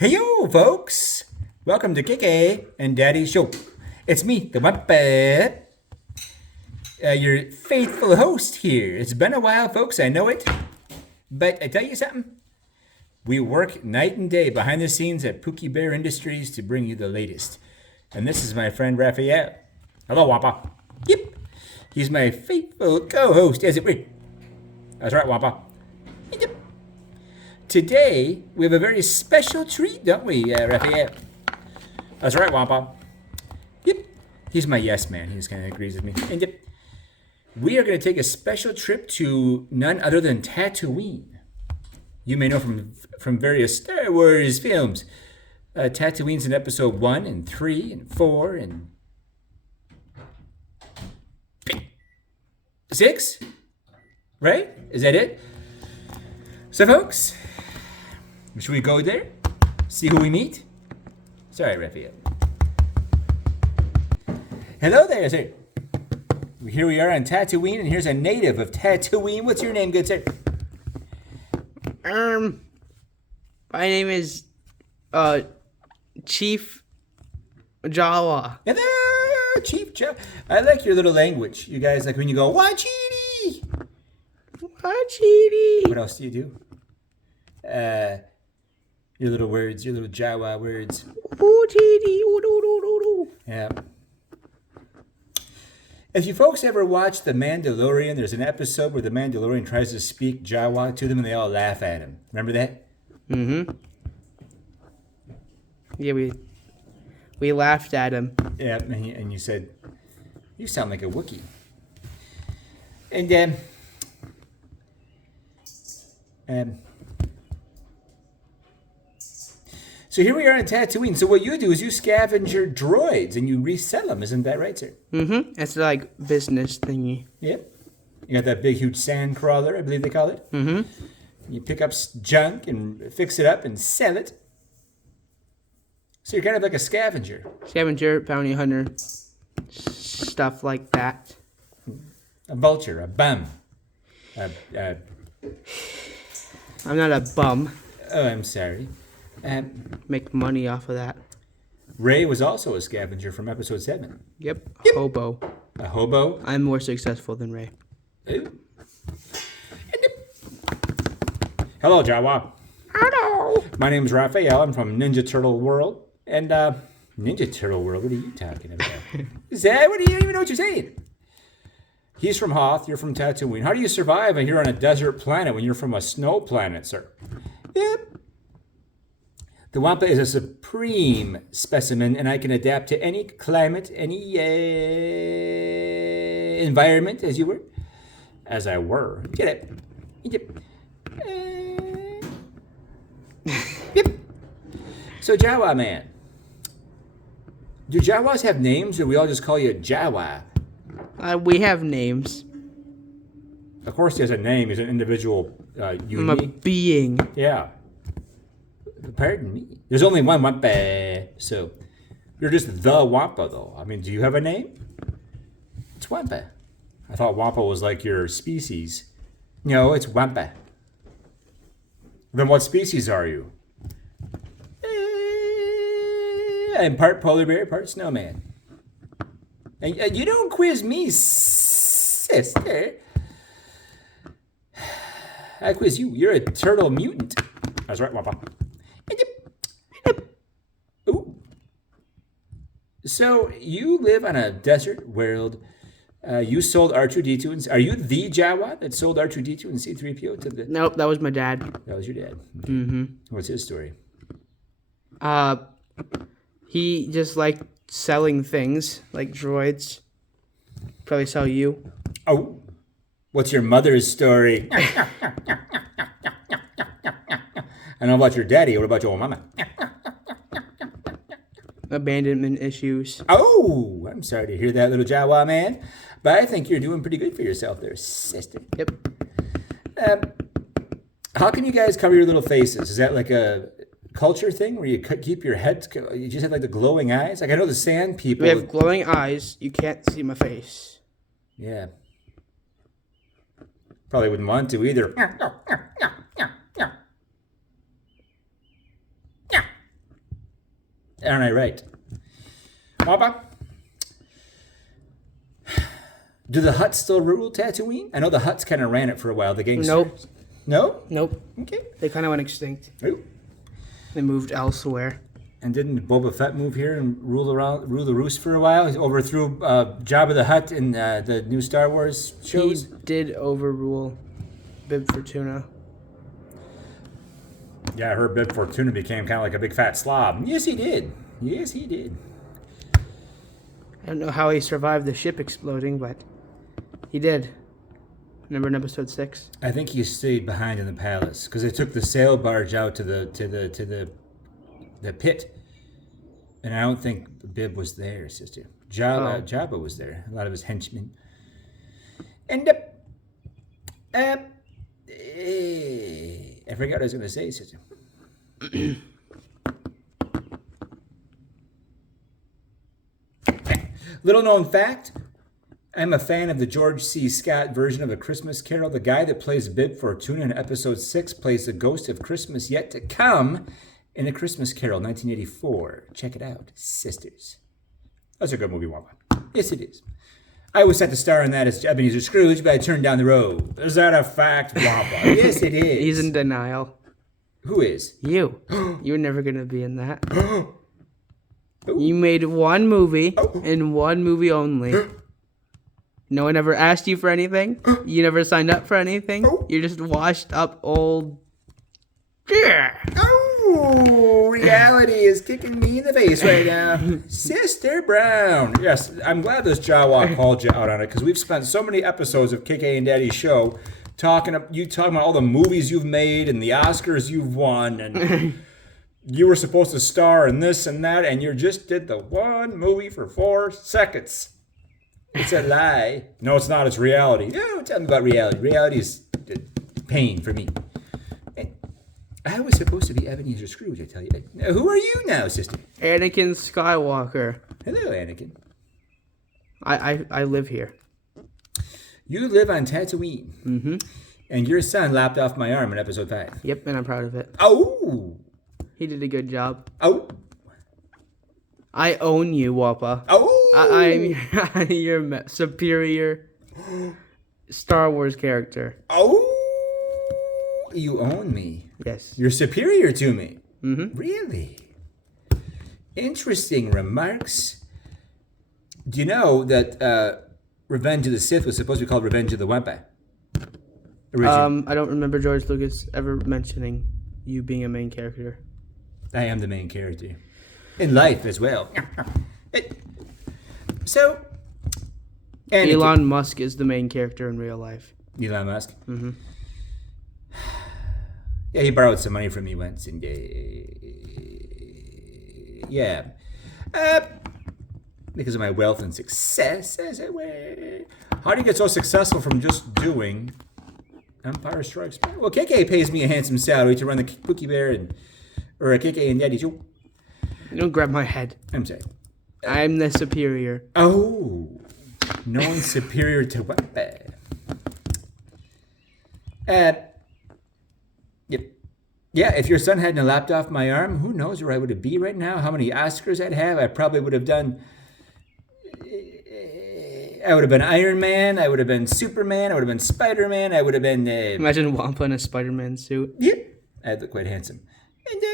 Hey yo, folks! Welcome to Kike and Daddy's show. It's me, the Wampa, your faithful host here. It's been a while, folks, I know it. But I tell you something, we work night and day behind the scenes at Pookie Bear Industries to bring you the latest. And this is my friend Raphael. Hello, Wampa. Yep. He's my faithful co-host, as it were. That's right, Wampa. Yep. Today, we have a very special treat, don't we, Raphael? That's right, Wampa. Yep. He's my yes man. He just kind of agrees with me. And yep. We are going to take a special trip to none other than Tatooine. You may know from various Star Wars films. Tatooine's in episode 1 and 3 and 4 and 6? Right? Is that it? So, folks, should we go there? See who we meet? Sorry, Raphael. Hello there, sir. Here we are on Tatooine, and here's a native of Tatooine. What's your name, good sir? My name is, Chief Jawa. Hello, Chief Jawa. I like your little language. You guys like when you go, Wachiti! Wachiti! What else do you do? Your little words, your little Jawa words. Yeah. If you folks ever watched The Mandalorian, there's an episode where the Mandalorian tries to speak Jawa to them and they all laugh at him. Remember that? Mm-hmm. Yeah, we laughed at him. Yeah, and you said, you sound like a Wookiee. And, so here we are in Tatooine. So what you do is you scavenge your droids and you resell them. Isn't that right, sir? Mm-hmm. It's like business thingy. Yep. You got that big, huge sand crawler, I believe they call it. Mm-hmm. You pick up junk and fix it up and sell it. So you're kind of like a scavenger. Scavenger, bounty hunter, stuff like that. A vulture, a bum. I'm not a bum. Oh, I'm sorry. Make money off of that. Ray was also a scavenger from episode 7. Yep. Hobo. A hobo. I'm more successful than Ray. Ooh. Hello, Jawa. Hello. My name's Raphael. I'm from Ninja Turtle World. And, Ninja Turtle World? What are you talking about? Is that? What do you don't even know what you're saying? He's from Hoth. You're from Tatooine. How do you survive here on a desert planet when you're from a snow planet, sir? Yep. The Wampa is a supreme specimen, and I can adapt to any climate, any environment, as you were. As I were. Get it? Yep. Yep. So, Jawa man. Do Jawas have names, or we all just call you Jawa? We have names. Of course, he has a name. He's an individual, unique. I'm a being. Yeah. Pardon me. There's only one Wampa, so you're just the Wampa, though. I mean, do you have a name? It's Wampa. I thought Wampa was like your species. No, it's Wampa. Then what species are you? I'm part polar bear, part snowman. And you don't quiz me, sister. I quiz you. You're a turtle mutant. That's right, Wampa. Ooh. So you live on a desert world. You sold R2D2 and are you the Jawa that sold R2D2 and C3PO to the? Nope, that was my dad. That was your dad. Okay. Mm-hmm. What's his story? He just liked selling things like droids. Probably sell you. Oh, what's your mother's story? I know about your daddy. What about your mama? Abandonment issues. Oh, I'm sorry to hear that, little Jawa man. But I think you're doing pretty good for yourself there, sister. Yep. How can you guys cover your little faces? Is that like a culture thing where you keep your head, you just have like the glowing eyes? Like I know the sand people. We have glowing eyes. You can't see my face. Yeah. Probably wouldn't want to either. Aren't I right? Wampa? Do the Hutts still rule Tatooine? I know the Hutts kind of ran it for a while, the gangsters. Nope. No? Nope. Okay. They kind of went extinct. Ooh. They moved elsewhere. And didn't Boba Fett move here and rule the roost for a while? He overthrew Jabba the Hutt in the new Star Wars shows? He did overrule Bib Fortuna. Yeah, I heard Bib Fortuna became kind of like a big fat slob. Yes, he did. Yes, he did. I don't know how he survived the ship exploding, but he did. Remember in episode 6? I think he stayed behind in the palace because they took the sail barge out to the pit, and I don't think Bib was there, sister. Jabba was there. A lot of his henchmen. And I forgot what I was going to say, sister. Little known fact. I'm a fan of the George C. Scott version of A Christmas Carol. The guy that plays Bib Fortuna in episode 6 plays the ghost of Christmas yet to come in A Christmas Carol, 1984. Check it out, sisters. That's a good movie, Wampa. Yes, it is. I was set to star in that as Ebenezer Scrooge, but I turned down the road. Is that a fact, Wampa? Yes, it is. He's in denial. Who is? You. You were never going to be in that. You made one movie, and one movie only. No one ever asked you for anything. You never signed up for anything. You're just washed up old. Oh, reality is kicking me in the face right now. Sister Brown. Yes, I'm glad this Jawa called you out on it because we've spent so many episodes of KK and Daddy's show talking about all the movies you've made and the Oscars you've won and you were supposed to star in this and that and you just did the one movie for 4 seconds. It's a lie. No, it's not. It's reality. No, tell me about reality. Reality is pain for me. I was supposed to be Ebenezer Scrooge, I tell you. Now, who are you now, sister? Anakin Skywalker. Hello, Anakin. I live here. You live on Tatooine. Mm-hmm. And your son lopped off my arm in episode 5. Yep, and I'm proud of it. Oh! He did a good job. Oh! I own you, Wampa. Oh! I'm your superior Star Wars character. Oh! You own me. Yes. You're superior to me. Mm-hmm. Really? Interesting remarks. Do you know that Revenge of the Sith was supposed to be called Revenge of the Wampa? I don't remember George Lucas ever mentioning you being a main character. I am the main character. In life as well. So, Anakin. Elon Musk is the main character in real life. Elon Musk? Mm-hmm. Yeah, he borrowed some money from me once, and yeah, because of my wealth and success, as it were. How do you get so successful from just doing Empire Strikes Back? Well, KK pays me a handsome salary to run the Cookie Bear or a KK and Daddy show. Don't grab my head. I'm sorry. I'm the superior. Oh, no one's superior to Wampa. Yep. Yeah, if your son hadn't lapped off my arm, who knows where I would be right now? How many Oscars I'd have? I probably would have done... I would have been Iron Man. I would have been Superman. I would have been Spider-Man. I would have been... Imagine Wampa in a Spider-Man suit. Yep. I'd look quite handsome. And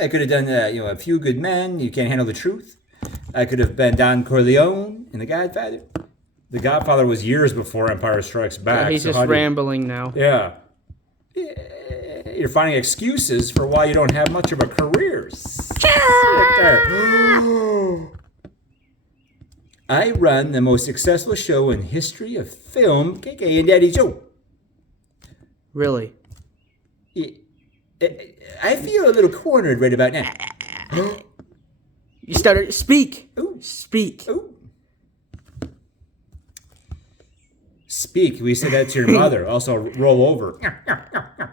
I could have done, A Few Good Men. You Can't Handle the Truth. I could have been Don Corleone in The Godfather. The Godfather was years before Empire Strikes Back. Yeah, he's just rambling now. Yeah. You're finding excuses for why you don't have much of a career. I run the most successful show in history of film, KK and Daddy Joe. Really? I feel a little cornered right about now. You started. Speak. Ooh. Speak. Ooh. Speak. We said that to your mother. Also, roll over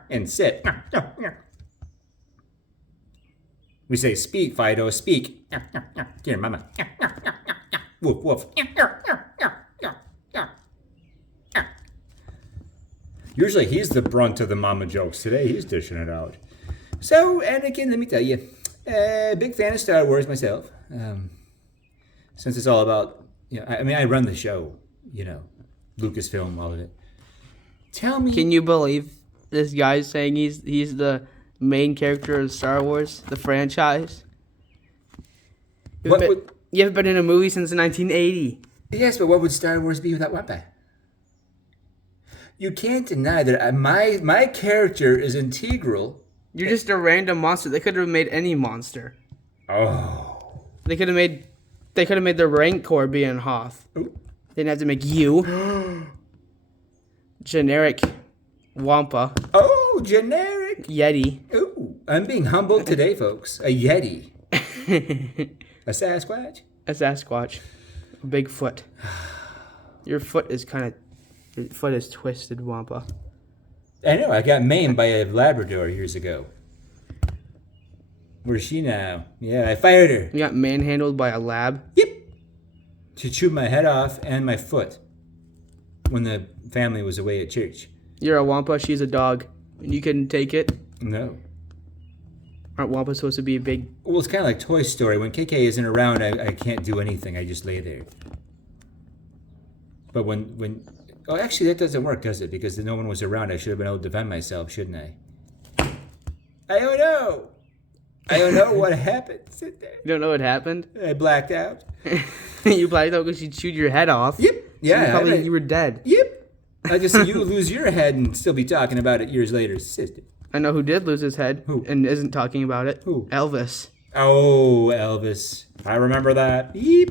and sit. We say, speak, Fido, speak. Here, mama. Woof, woof. Usually he's the brunt of the mama jokes. Today he's dishing it out. So, Anakin, let me tell you, big fan of Star Wars myself. Since it's all about, I run the show, Lucasfilm, all of it. Tell me. Can you believe this guy's saying he's the main character of Star Wars, the franchise? You haven't been in a movie since 1980. Yes, but what would Star Wars be without Wampa? You can't deny that my character is integral. You're just a random monster. They could have made any monster. Oh. They could have made the Rancor being Hoth. Ooh. They didn't have to make you. Generic Wampa. Oh, generic. Yeti. Ooh, I'm being humbled today, folks. A Yeti. A Sasquatch? A Sasquatch. A Bigfoot. Your foot is twisted, Wampa. I know, I got maimed by a Labrador years ago. Where's she now? Yeah, I fired her. You got manhandled by a lab? Yep. She chewed my head off and my foot when the family was away at church. You're a Wampa, she's a dog. And you couldn't take it? No. Aren't Wampas supposed to be big? Well, it's kind of like Toy Story. When KK isn't around, I can't do anything. I just lay there. But when... Oh, actually, that doesn't work, does it? Because no one was around. I should have been able to defend myself, shouldn't I? I don't know. I don't know what happened. Sit there. You don't know what happened? I blacked out. You blacked out because she chewed your head off. Yep. Yeah. You were dead. Yep. I just see you lose your head and still be talking about it years later, sister. I know who did lose his head. Who? And isn't talking about it. Who? Elvis. Oh, Elvis. I remember that. Yep.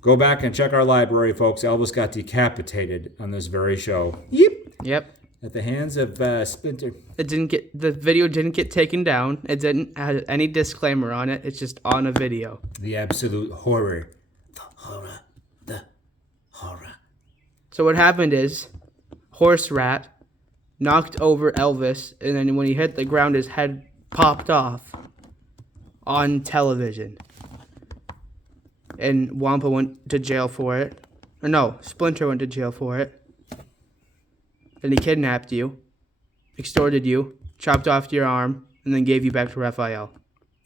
Go back and check our library, folks. Elvis got decapitated on this very show. Yep. At the hands of Splinter. The video didn't get taken down. It didn't have any disclaimer on it. It's just on a video. The absolute horror. The horror. So what happened is, Horse Rat knocked over Elvis, and then when he hit the ground, his head popped off on television. And Wampa went to jail for it. Or no, Splinter went to jail for it. And he kidnapped you, extorted you, chopped off your arm, and then gave you back to Raphael.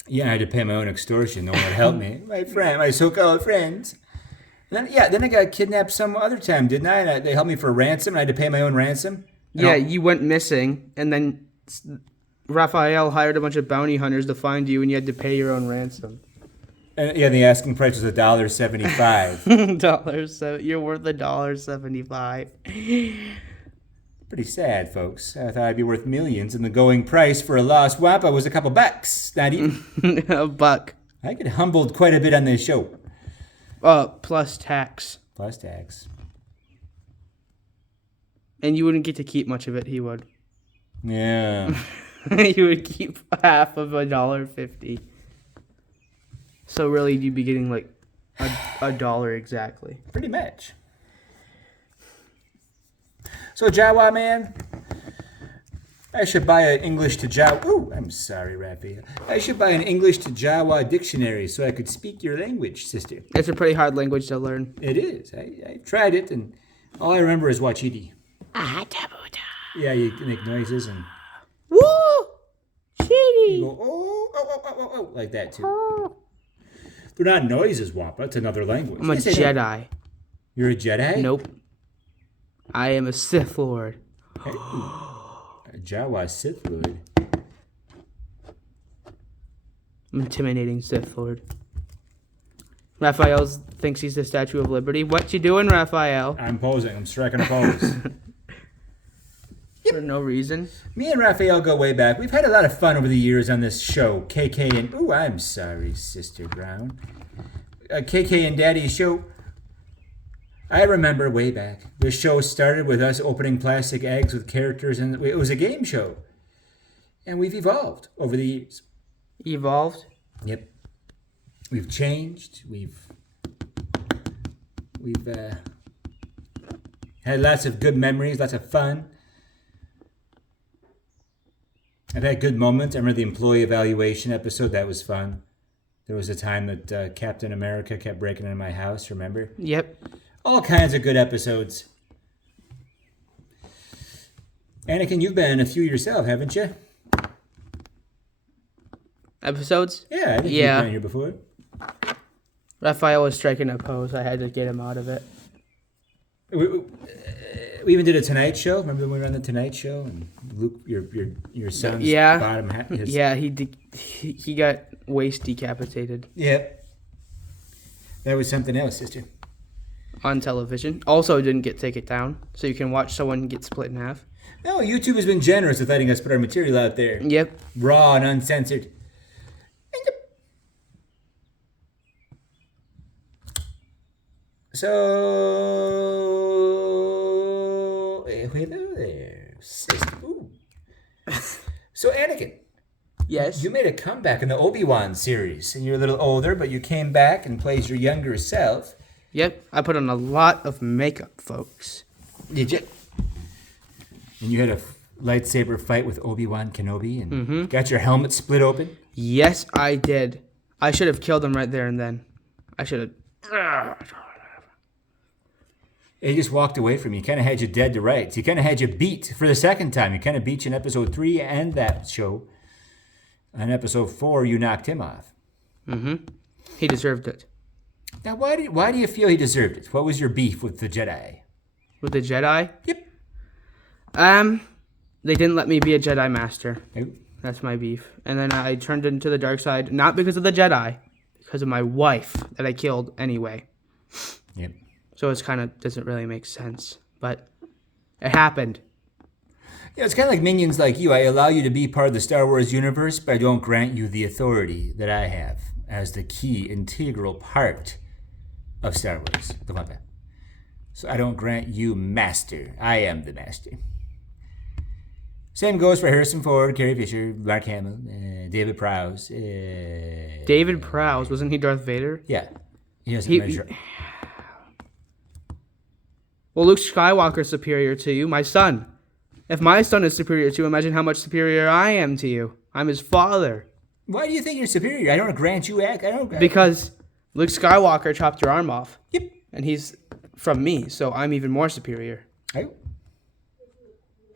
Yeah, I had to pay my own extortion. No one would help me. My so-called friends. And then I got kidnapped some other time, didn't I? And they helped me for ransom, and I had to pay my own ransom. Yeah, you went missing, and then Raphael hired a bunch of bounty hunters to find you, and you had to pay your own ransom. And the asking price was $1.75. So you're worth $1.75. Pretty sad, folks. I thought I'd be worth millions, and the going price for a lost Wampa was a couple bucks. Not even a buck. I get humbled quite a bit on this show. Plus tax. Plus tax. And you wouldn't get to keep much of it. He would. Yeah. You would keep half of $1.50. So really, you'd be getting like a dollar exactly. Pretty much. So Jawa man, I should buy an English to Jawa. Oh, I'm sorry, Raphael. I should buy an English to Jawa dictionary so I could speak your language, sister. It's a pretty hard language to learn. It is. I tried it, and all I remember is Wachiti. Yeah, you make noises and. Woo! You Chitty! go, oh, like that too. They're not noises, Wampa. It's another language. I'm a Jedi. You're a Jedi? Nope. I am a Sith Lord. Hey, a Jawa Sith Lord. I'm intimidating Sith Lord. Raphael thinks he's the Statue of Liberty. What you doing, Raphael? I'm posing. I'm striking a pose. For no reason. Me and Raphael go way back. We've had a lot of fun over the years on this show. KK and... Ooh, I'm sorry, Sister Brown. KK and Daddy's show. I remember way back. The show started with us opening plastic eggs with characters, and it was a game show. And we've evolved over the years. Evolved? Yep. We've changed. We've had lots of good memories, lots of fun. I've had good moments. I remember the employee evaluation episode. That was fun. There was a time that Captain America kept breaking into my house, remember? Yep. All kinds of good episodes. Anakin, you've been in a few yourself, haven't you? Episodes? Yeah, I think Yeah. you've been here before. Raphael was striking a pose. I had to get him out of it. We even did a Tonight Show. Remember when we were on the Tonight Show and Luke, your son's Yeah. bottom hat? Yeah, he got waist decapitated Yep. That was something else, sister. on television. Also didn't get taken down, so you can watch someone get split in half. No, YouTube has been generous with letting us put our material out there. Yep. Raw and uncensored. So, hello there, sister. Ooh. So, Anakin, Yes. you made a comeback in the Obi-Wan series, and you're a little older, but you came back and played your younger self. Yep. I put on a lot of makeup, folks. Did you? And you had a lightsaber fight with Obi-Wan Kenobi, and got your helmet split open. Yes, I did. I should have killed him right there and then. I should have. He just walked away from you. He kind of had you dead to rights. He kind of had you beat for the second time. He kind of beat you in episode 3 and that show. On episode 4, you knocked him off. He deserved it. Now, why do you feel he deserved it? What was your beef with the Jedi? With the Jedi? Yep. They didn't let me be a Jedi Master. Nope. That's my beef. And then I turned into the dark side, not because of the Jedi, because of my wife that I killed anyway. Yep. So it's kind of doesn't really make sense, but it happened. Yeah, it's kind of like minions like you. I allow you to be part of the Star Wars universe, but I don't grant you the authority that I have as the key, integral part of Star Wars, the Wampa. So I don't grant you master. I am the master. Same goes for Harrison Ford, Carrie Fisher, Mark Hamill, David Prowse. David Prowse, wasn't he Darth Vader? Yeah. He doesn't measure. Well, Luke Skywalker's superior to you, my son. If my son is superior to you, imagine how much superior I am to you. I'm his father. Why do you think you're superior? I don't grant you act. Because Luke Skywalker chopped your arm off. Yep. And he's from me, so I'm even more superior. I,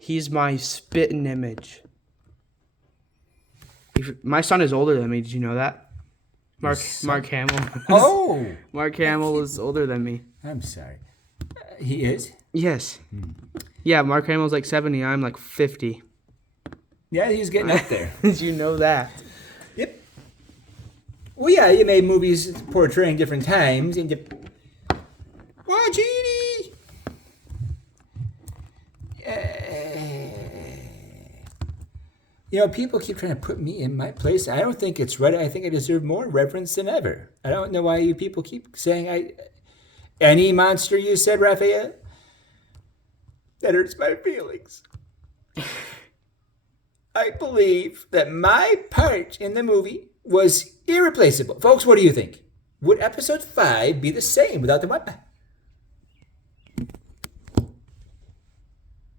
He's my spitting image. My son is older than me. Did you know that? Mark Hamill. oh! Mark Hamill is older than me. I'm sorry. He is? Yes. Yeah, Mark Hamill's like 70. I'm like 50. Yeah, he's getting up there. Did you know that? Yep. Well, yeah, you made movies portraying different times. And Whoa, Genie! You know, people keep trying to put me in my place. I don't think it's right. I think I deserve more reverence than ever. I don't know why you people keep saying any monster you said, Raphael? That hurts my feelings. I believe that my part in the movie was irreplaceable. Folks, what do you think? Would episode 5 be the same without the Wampa?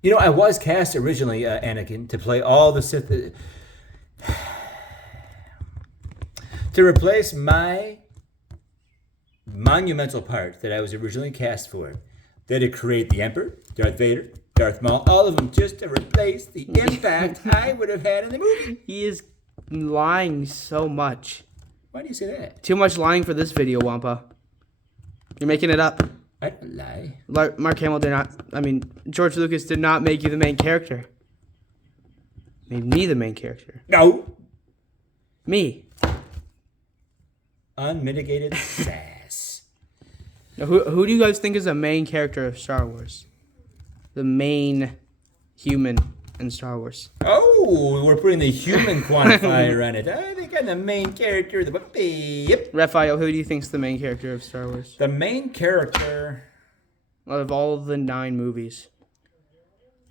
You know, I was cast originally, Anakin, to play all the Sith. To replace my monumental part that I was originally cast for. They had to create the Emperor, Darth Vader, Darth Maul, all of them just to replace the impact I would have had in the movie. He is lying so much. Why do you say that? Too much lying for this video, Wampa. You're making it up. I don't lie. Mark Hamill did not. George Lucas did not make you the main character. Made me the main character. No. Me. Unmitigated sass. Now, who do you guys think is the main character of Star Wars? The main human in Star Wars. Oh, we're putting the human quantifier on it. I think I'm the main character. Yep. Raphael, who do you think's the main character of Star Wars? The main character Out of all of the 9 movies.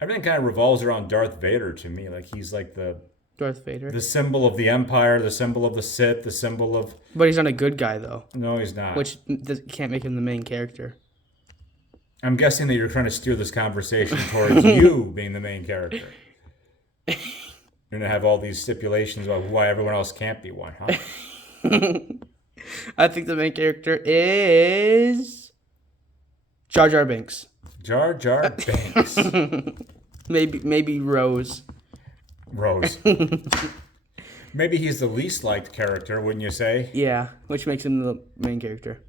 Everything kind of revolves around Darth Vader to me. Like he's like the Darth Vader. the symbol of the Empire, the symbol of the Sith, the symbol of. But he's not a good guy though. No, he's not. Which can't make him the main character. I'm guessing that you're trying to steer this conversation towards you being the main character. You're gonna have all these stipulations about why everyone else can't be one, huh? I think the main character is Jar Jar Binks. Jar Jar Binks. Maybe Rose. Rose. Maybe he's the least liked character, wouldn't you say? Yeah, which makes him the main character.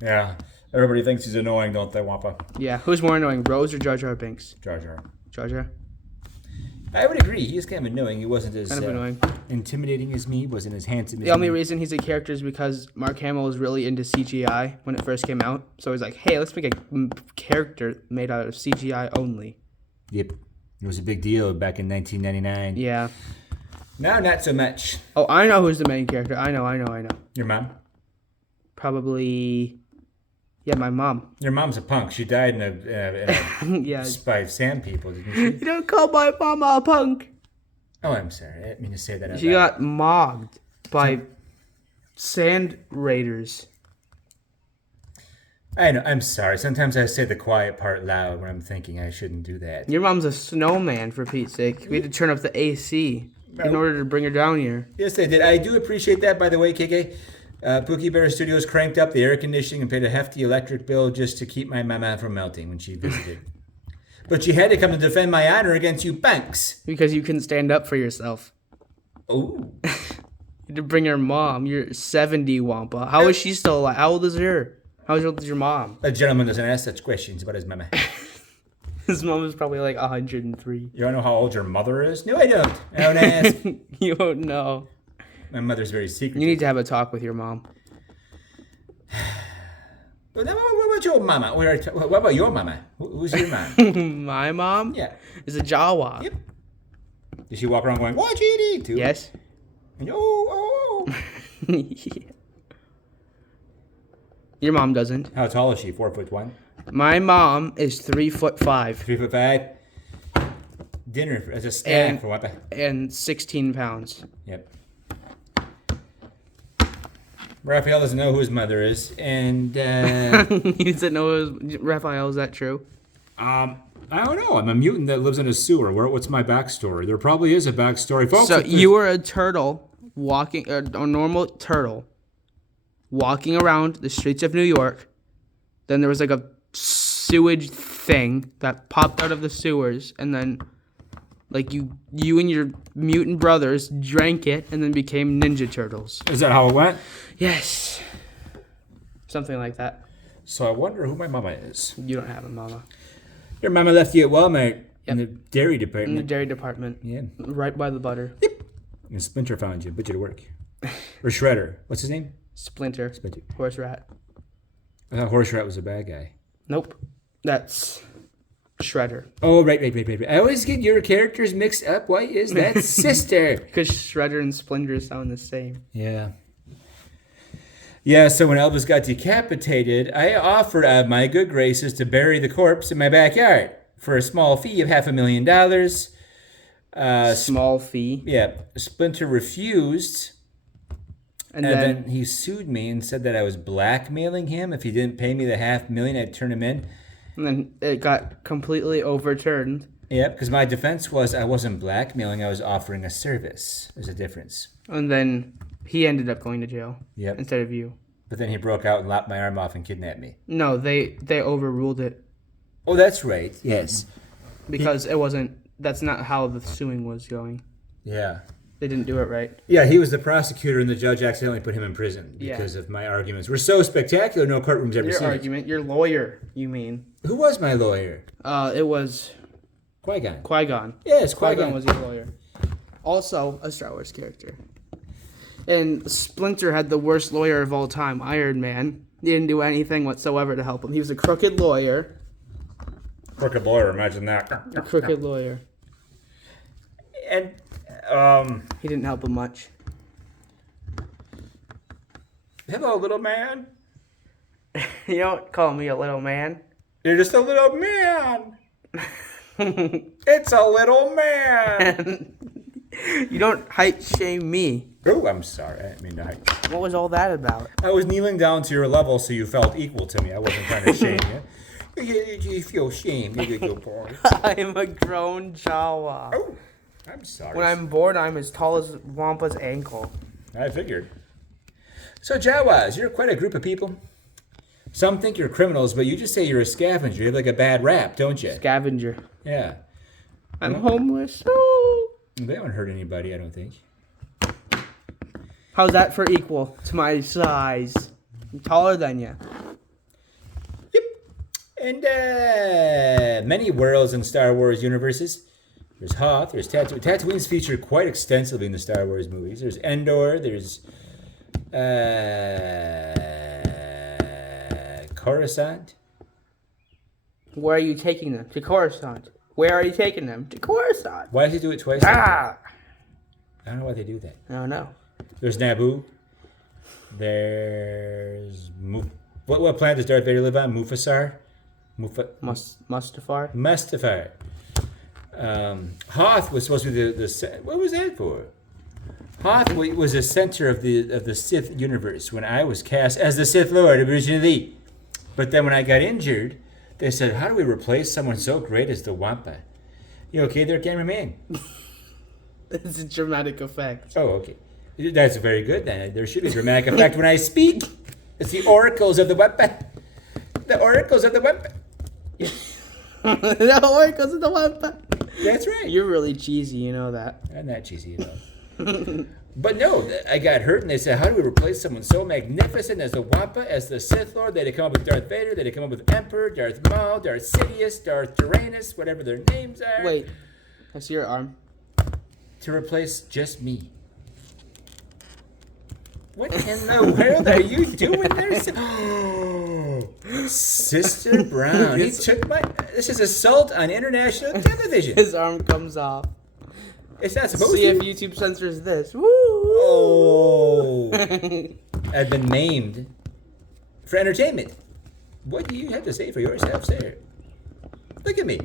Yeah. Everybody thinks he's annoying, don't they, Wampa? Yeah, who's more annoying, Rose or Jar Jar Binks? Jar Jar. Jar Jar? I would agree. He is kind of annoying. He wasn't as Kind of annoying. intimidating as me. Wasn't as handsome as The only me. reason he's a character is because Mark Hamill was really into CGI when it first came out. So he's like, hey, let's make a character made out of CGI only. Yep. It was a big deal back in 1999. Yeah. Now, not so much. Oh, I know who's the main character. I know. Your mom? Probably... Yeah, my mom. Your mom's a punk. She died in a Yeah. by sand people, didn't she? You don't call my mama a punk. Oh, I'm sorry. I didn't mean to say that out She loud. got mobbed by sand raiders. I know. I'm sorry. Sometimes I say the quiet part loud when I'm thinking I shouldn't do that. Your mom's a snowman, for Pete's sake. We had to turn up the AC in order to bring her down here. Yes, I did. I do appreciate that, by the way, KK. Pookie Bear Studios cranked up the air conditioning and paid a hefty electric bill just to keep my mama from melting when she visited. But she had to come to defend my honor against you punks. Because you couldn't stand up for yourself. Oh. You had to bring your mom. You're 70, Wampa. How is she still alive? How old is her? How old is your mom? A gentleman doesn't ask such questions about his mama. His mom is probably like 103. You don't know how old your mother is? No, I don't. I don't ask. You don't know. My mother's very secretive. You need to have a talk with your mom. What about your mama? What about your mama? Who's your mom? My mom? Yeah. Is a Jawa. Yep. Does she walk around going, what GD too? Yes. And, oh. Yeah. Your mom doesn't. How tall is she? 4'1"? My mom is 3'5" 3'5". Dinner as a snack for what? and 16 pounds. Yep. Raphael doesn't know who his mother is, and He doesn't know Raphael. Is that true? I don't know. I'm a mutant that lives in a sewer. What's my backstory? There probably is a backstory, folks. So you were a turtle walking, a normal turtle, walking around the streets of New York. Then there was like a sewage thing that popped out of the sewers, and then like you and your mutant brothers drank it, and then became Ninja Turtles. Is that how it went? Yes, something like that. So I wonder who my mama is. You don't have a mama. Your mama left you at Walmart in the dairy In the department. dairy department. Yeah. Right by the butter. Yep. And Splinter found you, put you to work. Or Shredder. What's his name? Splinter. Splinter. Horse rat. I thought Horse Rat was a bad guy. Nope. That's Shredder. Oh, right. I always get your characters mixed up. Why is that sister? Because Shredder and Splinter sound the same. Yeah. Yeah, so when Elvis got decapitated, I offered out of my good graces to bury the corpse in my backyard for a small fee of $500,000. Small fee. Yeah, Splinter refused, And and then then he sued me and said that I was blackmailing him. If he didn't pay me the $500,000, I'd turn him in. it got completely overturned. Yeah, because my defense was I wasn't blackmailing, I was offering a service. There's a difference. And then he ended up going to jail. Yep. Instead of you. But then he broke out and lopped my arm off and kidnapped me. No, they overruled it. Oh, that's right. Yes. Because it wasn't. That's not how the suing was going. Yeah. They didn't do it right. Yeah, he was the prosecutor, and the judge accidentally put him in prison Yeah. because of my arguments. Were so spectacular, no courtroom's ever Your seen it. argument, your lawyer, you mean? Who was my lawyer? It was Qui-Gon. Qui-Gon. Yes, Qui-Gon Qui-Gon. was your lawyer. Also, a Star Wars character. And Splinter had the worst lawyer of all time, Iron Man. He didn't do anything whatsoever to help him. He was a crooked lawyer. Crooked lawyer, imagine that. A crooked lawyer. And, He didn't help him much. hello, little man. You don't call me a little man. You're just a little man. It's a little man. You don't height shame me. Oh, I'm sorry. I didn't mean to hide. What was all that about? I was kneeling down to your level so you felt equal to me. I wasn't trying to shame you. You feel shame. You're a good boy. I'm a grown Jawa. Oh, I'm sorry. When I'm bored, I'm as tall as Wampa's ankle. I figured. So, Jawas, you're quite a group of people. Some think you're criminals, but you just say you're a scavenger. You have like a bad rap, don't you? Scavenger. Yeah. I'm homeless. Oh. They haven't hurt anybody, I don't think. How's that for equal to my size? I'm taller than you. Yep. And many worlds in Star Wars universes. There's Hoth, there's Tatooine. Tatooine's featured quite extensively in the Star Wars movies. There's Endor, there's Coruscant. Where are you taking them? To Coruscant. Where are you taking them? To Coruscant. Why does he do it twice? Ah! I don't know why they do that. I don't know. There's Naboo. There's what planet does Darth Vader live on? Mustafar. Mustafar. Hoth was supposed to be the what was that for? Hoth was the center of the Sith universe when I was cast as the Sith Lord originally. But then when I got injured, they said, "How do we replace someone so great as the Wampa?" You okay there, cameraman? It's a dramatic effect. Oh, okay. That's very good then. There should be a dramatic effect when I speak. It's the oracles of the Wampa. The oracles of the Wampa. The oracles of the Wampa. That's right. You're really cheesy, you know that. I'm not cheesy at all. But no, I got hurt and they said, how do we replace someone so magnificent as the Wampa, as the Sith Lord? They had to come up with Darth Vader, they had to come up with Emperor, Darth Maul, Darth Sidious, Darth Tyrannus, whatever their names are. Wait, I see your arm. To replace just me. What in the world are you doing there? Sister Brown. He took my... This is assault on international television. His arm comes off. It's not supposed See to. if YouTube censors this. Woo! Oh. I've been maimed for entertainment. What do you have to say for yourself, sir? Look at me.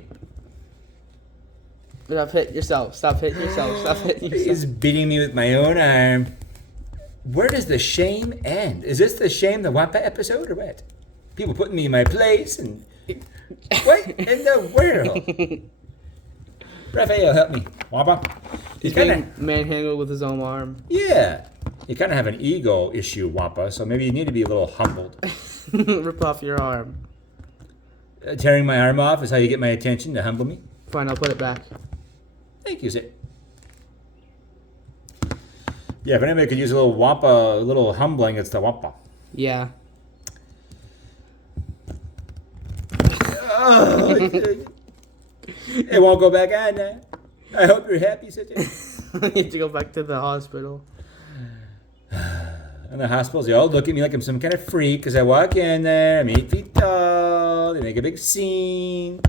Stop hitting yourself. Stop hitting yourself. Stop hitting yourself. He's beating me with my own arm. Where does the shame end? Is this the Shame the Wampa episode or what? People putting me in my place and... What in the world? Raphael, help me. Wampa. He's being manhandled with his own arm. Yeah. You kind of have an ego issue, Wampa, so maybe you need to be a little humbled. Rip off your arm. Tearing my arm off is how you get my attention, to humble me? Fine, I'll put it back. Thank you, sir. Yeah, if anybody could use a little Wampa, a little humbling, it's the Wampa. Yeah. Oh, it won't go back on now. I hope you're happy, sir. You have to go back to the hospital. And the hospitals, they all look at me like I'm some kind of freak because I walk in there, I'm 8 feet tall, they make a big scene.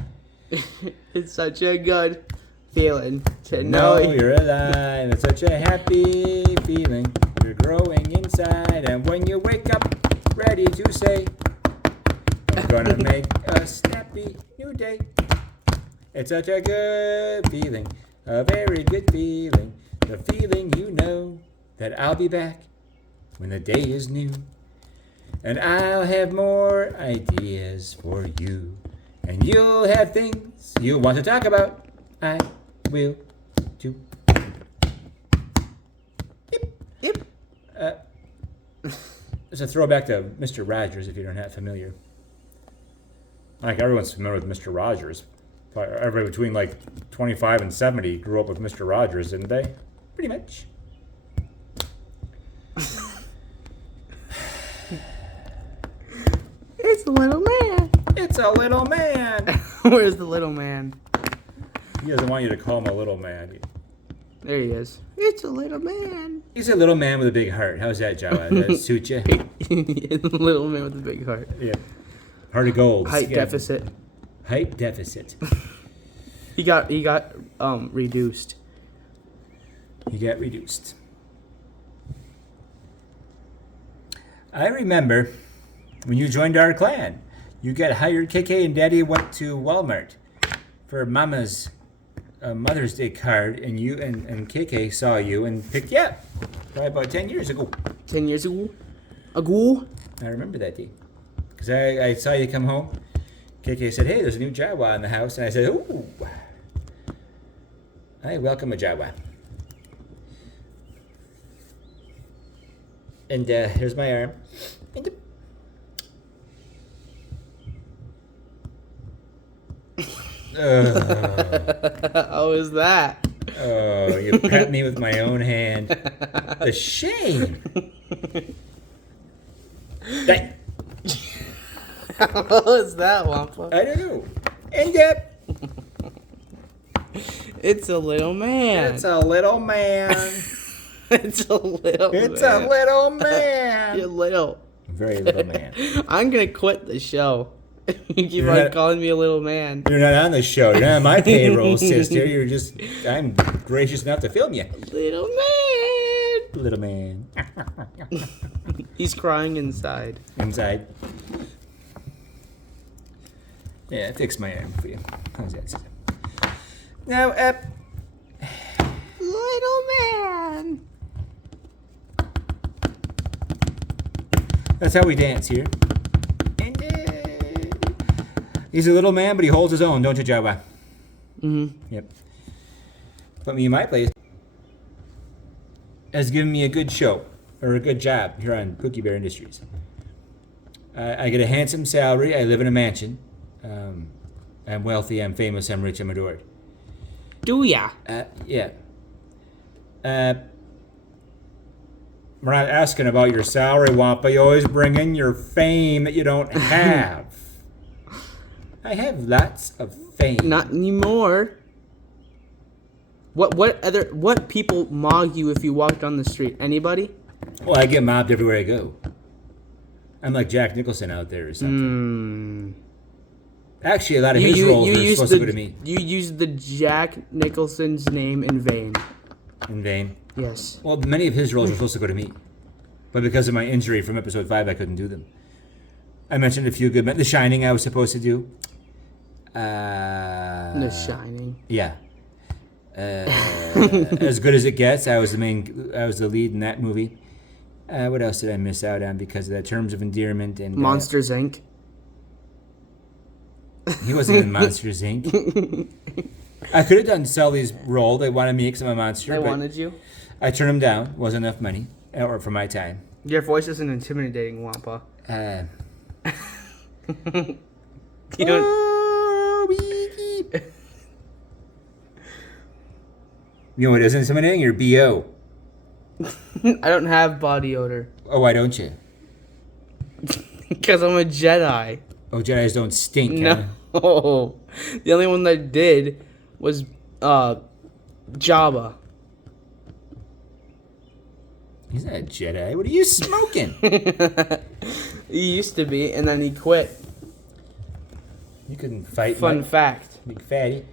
It's such a good feeling to know know you're alive. It's such a happy feeling. You're growing inside, and when you wake up, ready to say, I'm gonna make a snappy new day. It's such a good feeling, a very good feeling. The feeling you know that I'll be back when the day is new, and I'll have more ideas for you, and you'll have things you'll want to talk about. I will too. Yep. It's a throwback to Mr. Rogers, if you're not familiar. Like, everyone's familiar with Mr. Rogers. Everybody between like 25 and 70 grew up with Mr. Rogers, didn't they? Pretty much. It's a little man. It's a little man. Where's the little man? He doesn't want you to call him a little man. There he is. It's a little man. He's a little man with a big heart. How's that, Jawa? Does that suit you? Little man with a big heart. Yeah. Heart of gold. Height deficit. Height deficit. He got reduced. He got reduced. I remember when you joined our clan. You got hired. KK and Daddy went to Walmart for Mama's Mother's Day card, and you and KK saw you and picked you up. Probably about 10 years ago. 10 years ago? Ago? I remember that day. Because I saw you come home. KK said, hey, there's a new Jawa in the house. And I said, ooh. I welcome a Jawa. And here's my arm. And How is that? Oh, you pet me with my own hand. The shame. That, What was that, Wampa? I don't know. And It's a little man. it's a little man. It's a little It's man. a little man. You're little. Very little man. I'm gonna quit the show. You keep You're on not- calling me a little man. You're not on the show. You're not on my payroll, sister. You're just, I'm gracious enough to film you. Little man. Little man. He's crying inside. Inside. Yeah, fix my arm for you. How's that, sister? Now, Little man. that's how we dance here. And, he's a little man, but he holds his own, don't you, Jawa? Mm-hmm. Yep. Put me in my place. Has given me a good show, or a good job here on Cookie Bear Industries. I get a handsome salary. I live in a mansion. I'm wealthy. I'm famous. I'm rich. I'm adored. Do ya? Yeah. We're not asking about your salary, Wampa. You always bring in your fame that you don't have. I have lots of fame. Not anymore. What people mock you if you walk down the street? Anybody? Well, I get mobbed everywhere I go. I'm like Jack Nicholson out there or something. Actually, a lot of his roles were supposed to go to me. You used the Jack Nicholson's name in vain. In vain. Yes. Well, many of his roles were supposed to go to me. But because of my injury from episode 5, I couldn't do them. I mentioned a few good men. The Shining I was supposed to do. The Shining. Yeah. As good as it gets. I was the lead in that movie. What else did I miss out on because of that? Terms of Endearment and Monsters Inc. He wasn't in Monsters Inc. I could have done Sully's role. They wanted me because I'm a monster. They but wanted you. I turned him down. Wasn't enough money, or for my time. Your voice isn't intimidating, Wampa. You don't. You know what isn't intimidating? Your BO. I don't have body odor Oh, why don't you? because I'm a Jedi. Oh, Jedis don't stink. No, Huh? the only one that did was Jabba. He's not a Jedi. What are you smoking? He used to be, and then he quit. You couldn't fight. Fun fact. Big fatty.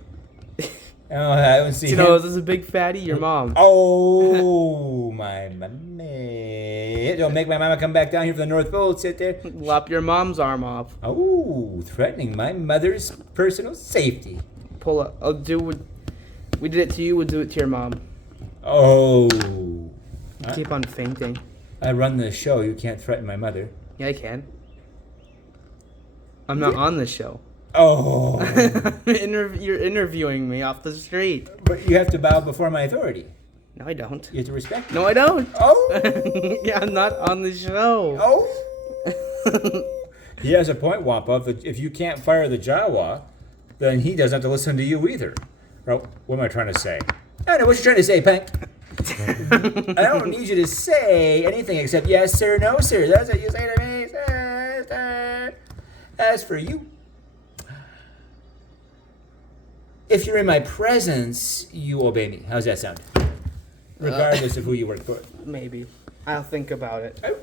Oh, I don't see You him. know, this is a big fatty. Your mom. Oh, my mommy. Don't make my mama come back down here from the North Pole. Sit there. Lop your mom's arm off. Oh, threatening my mother's personal safety. Pull up. I'll do what we did it to you. We'll do it to your mom. Oh. Keep on fainting. I run the show. You can't threaten my mother. Yeah, I can. I'm not on the show. Oh. You're interviewing me off the street. But you have to bow before my authority. No, I don't. You have to respect me. No, I don't. Oh. Yeah, I'm not on the show. Oh. He has a point, Wampa. If you can't fire the Jawa, then he doesn't have to listen to you either. Or, what am I trying to say? I don't know what you're trying to say, Punk. I don't need you to say anything except yes, sir, no, sir. That's what you say to me, sir. As for you, if you're in my presence, you obey me. How's that sound? Regardless of who you work for. Maybe. I'll think about it. Oh.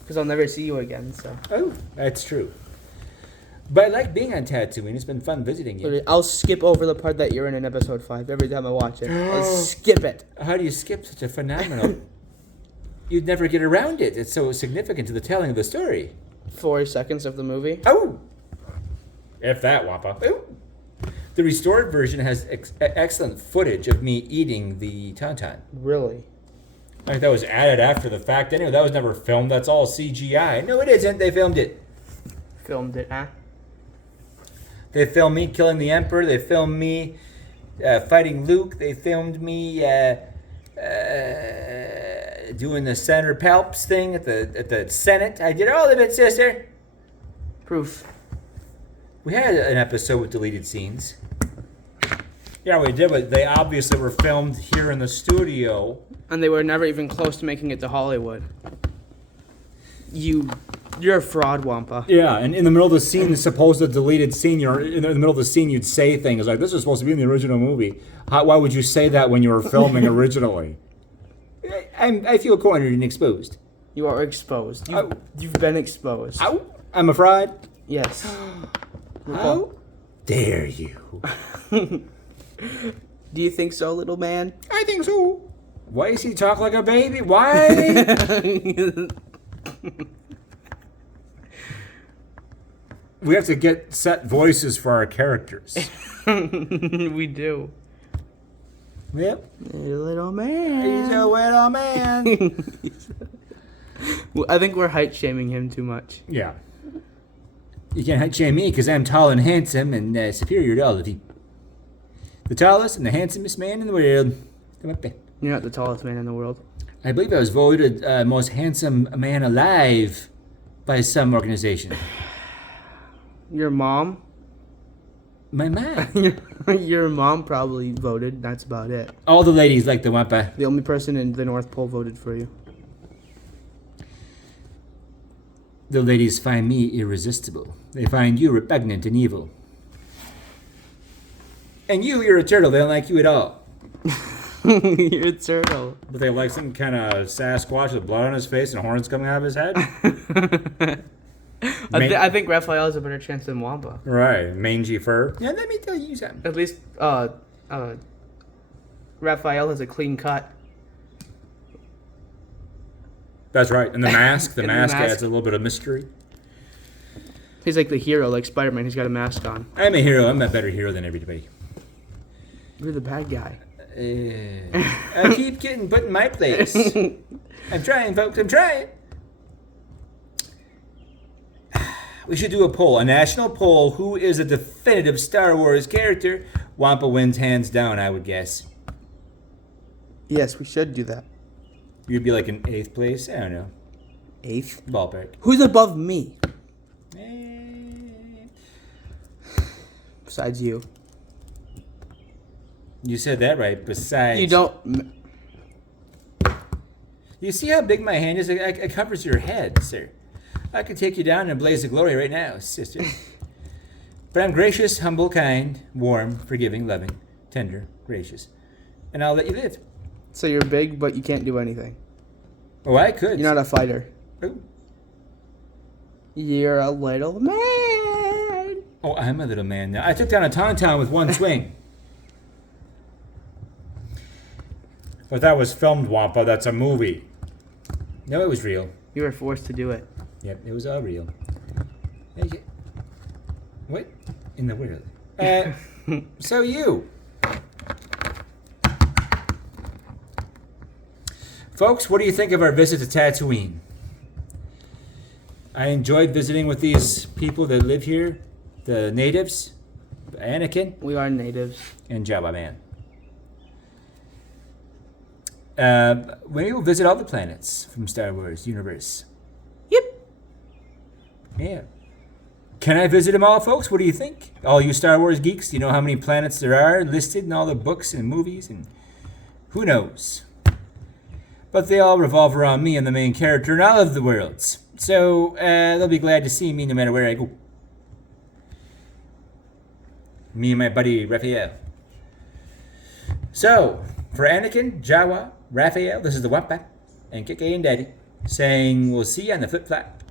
Because I'll never see you again, so. Oh, that's true. But I like being on Tatooine. It's been fun visiting you. I'll skip over the part that you're in episode 5 every time I watch it. I'll skip it. How do you skip such a phenomenal... You'd never get around it. It's so significant to the telling of the story. 4 seconds of the movie. Oh! If that, Wampa. Oh! The restored version has excellent footage of me eating the tauntaun. Really? I think that was added after the fact. Anyway, that was never filmed. That's all CGI. No, it isn't. They filmed it. Filmed it, huh? They filmed me killing the Emperor. They filmed me fighting Luke. They filmed me doing the Senator Palps thing at the Senate. I did all of it, sister. Proof. We had an episode with deleted scenes. Yeah, we did, but they obviously were filmed here in the studio. And they were never even close to making it to Hollywood. You're a fraud, Wampa. Yeah, and in the middle of the scene, the supposed deleted scene, you're in the middle of the scene, you'd say things like, "This is supposed to be in the original movie." Why would you say that when you were filming originally? I feel cornered and exposed. You are exposed. You've been exposed. Ow. I'm a fraud. Yes. How dare you? Do you think so, little man? I think so. Why does he talk like a baby? Why? We have to get set voices for our characters. We do. Yep. Little man. He's a little man. Well, I think we're height shaming him too much. Yeah. You can't height shame me because I'm tall and handsome and superior to all of you. The tallest and the handsomest man in the world. Come up there. You're not the tallest man in the world. I believe I was voted most handsome man alive by some organization. Your mom? My mom. Your mom probably voted. That's about it. All the ladies like the Wampa. The only person in the North Pole voted for you. The ladies find me irresistible. They find you repugnant and evil. And you're a turtle. They don't like you at all. You're a turtle. But they like some kind of Sasquatch with blood on his face and horns coming out of his head? I think Raphael has a better chance than Wampa. Right. Mangy fur. Yeah, let me tell you something. At least Raphael has a clean cut. That's right. And the mask. The And the mask mask. adds a little bit of mystery. He's like the hero, like Spider-Man. He's got a mask on. I'm a hero. I'm a better hero than everybody. You're the bad guy. I keep getting put in my place. I'm trying, folks. I'm trying. We should do a poll, a national poll. Who is a definitive Star Wars character? Wampa wins hands down, I would guess. Yes, we should do that. You'd be like in 8th place? I don't know. 8th? Ballpark. Who's above me? Eh. Besides you. You said that right. Besides. You don't... You see how big my hand is? It covers your head, sir. I could take you down in a blaze of glory right now, sister. But I'm gracious, humble, kind, warm, forgiving, loving, tender, gracious. And I'll let you live. So you're big, but you can't do anything. Oh, I could. You're not a fighter. Oh. You're a little man. Oh, I'm a little man now. I took down a tauntaun with one swing. But that was filmed, Wampa. That's a movie. No, it was real. You were forced to do it. Yep, it was all real. What in the world? So you. Folks, what do you think of our visit to Tatooine? I enjoyed visiting with these people that live here, the natives, Anakin, We are natives. and Jabba Man. We will visit all the planets from Star Wars universe. Yep. Yeah. Can I visit them all, folks? What do you think? All you Star Wars geeks, do you know how many planets there are listed in all the books and movies? And who knows? But they all revolve around me and the main character in all of the worlds. So they'll be glad to see me no matter where I go. Me and my buddy Raphael. So, for Anakin, Jawa, Raphael, this is the Wampa, and Kike and Daddy, saying we'll see you on the flip-flop.